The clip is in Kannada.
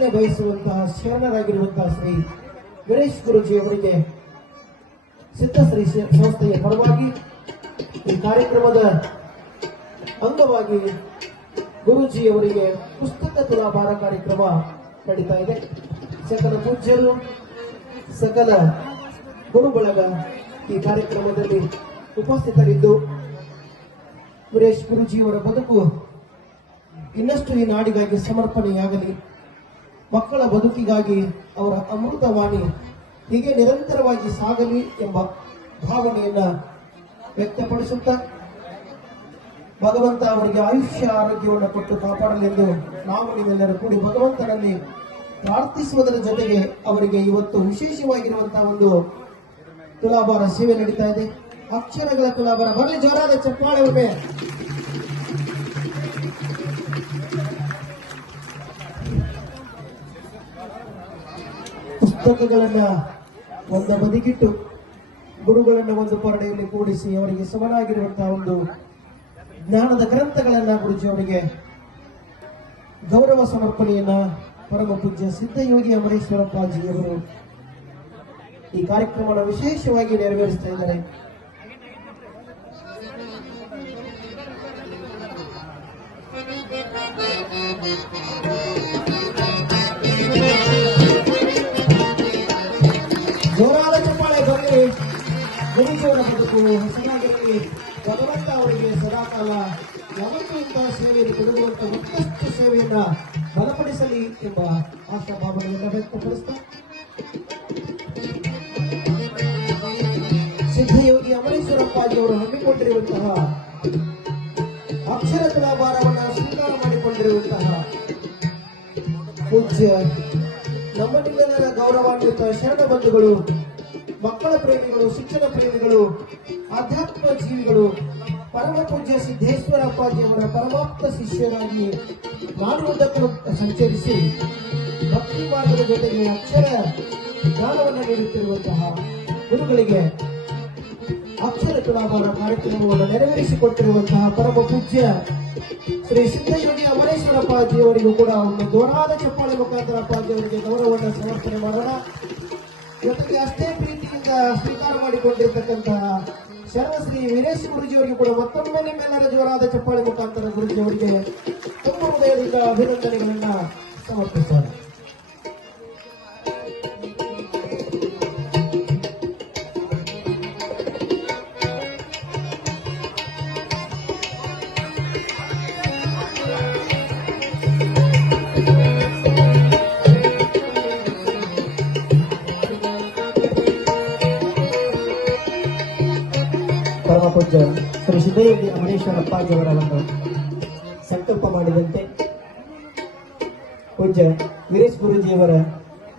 ಒಳ್ಳೆಯದನ್ನೇ ಬಯಸುವಂತಹ ಶರಣರಾಗಿರುವಂತಹ ಶ್ರೀ ಗಣೇಶ್ ಗುರುಜಿ ಅವರಿಗೆ ಸಿದ್ಧಶ್ರೀ ಸಂಸ್ಥೆಯ ಪರವಾಗಿ ಈ ಕಾರ್ಯಕ್ರಮದ ಅಂಗವಾಗಿ ಗುರುಜಿ ಅವರಿಗೆ ಪುಸ್ತಕ ತುಲಾಭಾರ ಕಾರ್ಯಕ್ರಮ ನಡೀತಾ ಇದೆ. ಸಕಲ ಪೂಜ್ಯರು, ಸಕಲ ಗುರುಬಳಗ ಈ ಕಾರ್ಯಕ್ರಮದಲ್ಲಿ ಉಪಸ್ಥಿತರಿದ್ದು ಗುರೇಶ್ ಗುರುಜಿಯವರ ಬದುಕು ಇನ್ನಷ್ಟು ಈ ನಾಡಿಗಾಗಿ ಸಮರ್ಪಣೆಯಾಗಲಿ. ಮಕ್ಕಳ ಬದುಕಿಗಾಗಿ ಅವರ ಅಮೃತವಾಣಿ ಹೀಗೆ ನಿರಂತರವಾಗಿ ಸಾಗಲಿ ಎಂಬ ಭಾವನೆಯನ್ನ ವ್ಯಕ್ತಪಡಿಸುತ್ತಾ ಭಗವಂತ ಅವರಿಗೆ ಆಯುಷ್ಯ ಆರೋಗ್ಯವನ್ನು ಕೊಟ್ಟು ಕಾಪಾಡಲೆಂದು ನಾವು ನೀವೆಲ್ಲರೂ ಕೂಡಿ ಭಗವಂತನಲ್ಲಿ ಪ್ರಾರ್ಥಿಸುವುದರ ಜೊತೆಗೆ ಅವರಿಗೆ ಇವತ್ತು ವಿಶೇಷವಾಗಿರುವಂತಹ ಒಂದು ತುಲಾಭಾರ ಸೇವೆ ನಡೀತಾ ಇದೆ. ಅಕ್ಷರಗಳ ತುಲಾಭಾರ. ಬರಲಿ, ಜೋರಾದ ಚಪ್ಪಾಳೆ ಒಮ್ಮೆ. ಪುಸ್ತಕಗಳನ್ನ ಒಂದು ಬದಿಗಿಟ್ಟು ಗುರುಗಳನ್ನು ಒಂದು ಪರಡೆಯಲ್ಲಿ ಕೂಡಿಸಿ ಅವರಿಗೆ ಸಮನಾಗಿರುವಂತಹ ಒಂದು ಜ್ಞಾನದ ಗ್ರಂಥಗಳನ್ನ ಗುರುಜಿ ಅವರಿಗೆ ಗೌರವ ಸಮರ್ಪಣೆಯನ್ನ ಪರಮ ಪೂಜ್ಯ ಸಿದ್ಧಯೋಗಿ ಅಮರೇಶ್ವರಪ್ಪಾಜಿಯವರು ಈ ಕಾರ್ಯಕ್ರಮವನ್ನು ವಿಶೇಷವಾಗಿ ನೆರವೇರಿಸ್ತಾ ಇದ್ದಾರೆ. ಜೋರಾದ ಸದಾಕಾಲ ಯಾವತ್ತೂ ಇಂತಹ ಸೇವೆಯನ್ನು ಮತ್ತಷ್ಟು ಸೇವೆಯನ್ನ ಬಲಪಡಿಸಲಿ ಎಂಬ ಆಶಾಭಾವನೆಯನ್ನು ವ್ಯಕ್ತಪಡಿಸ್ತಾ ಸಿದ್ಧಯೋಗಿ ಅಮರೇಶ್ವರಪ್ಪಾಜಿ ಅವರು ಹಮ್ಮಿಕೊಂಡಿರುವಂತಹ ಅಕ್ಷರ ತುಲಾಭಾರವನ್ನು ಸ್ವೀಕಾರ ಮಾಡಿಕೊಂಡಿರುವಂತಹ ಪೂಜ್ಯ ನಮ್ಮ ನಿಮ್ಮೆಲ್ಲರ ಗೌರವಾನ್ವಿತ ಶರಣ ಬಂಧುಗಳು, ಮಕ್ಕಳ ಪ್ರೇಮಿಗಳು, ಶಿಕ್ಷಣ ಪ್ರೇಮಿಗಳು, ಆಧ್ಯಾತ್ಮ ಜೀವಿಗಳು ಪರಮ ಪೂಜ್ಯ ಸಿದ್ದೇಶ್ವರ ಪರಮಾಪ್ತ ಶಿಷ್ಯರಾಗಿ ಮಾಡುವುದಕ್ಕೂ ಸಂಚರಿಸಿ ಭಕ್ತಿ ಮಾರ್ಗದ ಜೊತೆಗೆ ಅಕ್ಷರ ಜ್ಞಾನವನ್ನು ನೀಡುತ್ತಿರುವಂತಹ ಗುರುಗಳಿಗೆ ಅಕ್ಷರ ತುಲಾಭಾರ ಕಾರ್ಯಕ್ರಮವನ್ನು ನೆರವೇರಿಸಿಕೊಟ್ಟಿರುವಂತಹ ಪರಮ ಪೂಜ್ಯ ಶ್ರೀ ಸಿದ್ದಯೋಗಿ ಅಮರೇಶ್ವರ ಕೂಡ ಒಂದು ದೋರಾದ ಚಪ್ಪಾಳೆ ಮುಖಾಂತರ ಅಪ್ಪಾಜಿಯವರಿಗೆ ಗೌರವವನ್ನು ಸಮರ್ಪಣೆ ಮಾಡೋಣ. ಜೊತೆಗೆ ಅಷ್ಟೇ ಪ್ರೀತಿಯಿಂದ ಸ್ವೀಕಾರ ಮಾಡಿಕೊಂಡಿರ್ತಕ್ಕಂತಹ ಶರಣಶ್ರೀ ವೀರೇಶ್ ಗುರುಜಿ ಅವರಿಗೆ ಕೂಡ ಮತ್ತೊಮ್ಮೆ ನಿಮ್ಮೆಲ್ಲರ ಜೋರಾದ ಚಪ್ಪಾಳೆ ಮುಖಾಂತರ ಗುರುಜಿ ಅವರಿಗೆ ತುಂಬ ಹೃದಯದಿಂದ ಅಭಿನಂದನೆಗಳನ್ನ ಸಮರ್ಪಿಸೋಣ. ಪರಮ ಪೂಜ್ಯ ಶ್ರೀ ಸಿದ್ದಯೋಗಿ ಅಮರೇಶ್ವರಪ್ಪಾಜಿಯವರ ಒಂದು ಸಂಕಲ್ಪ ಮಾಡಿದಂತೆ ಪೂಜ್ಯ ವೀರೇಶ್ ಗುರುಜಿಯವರ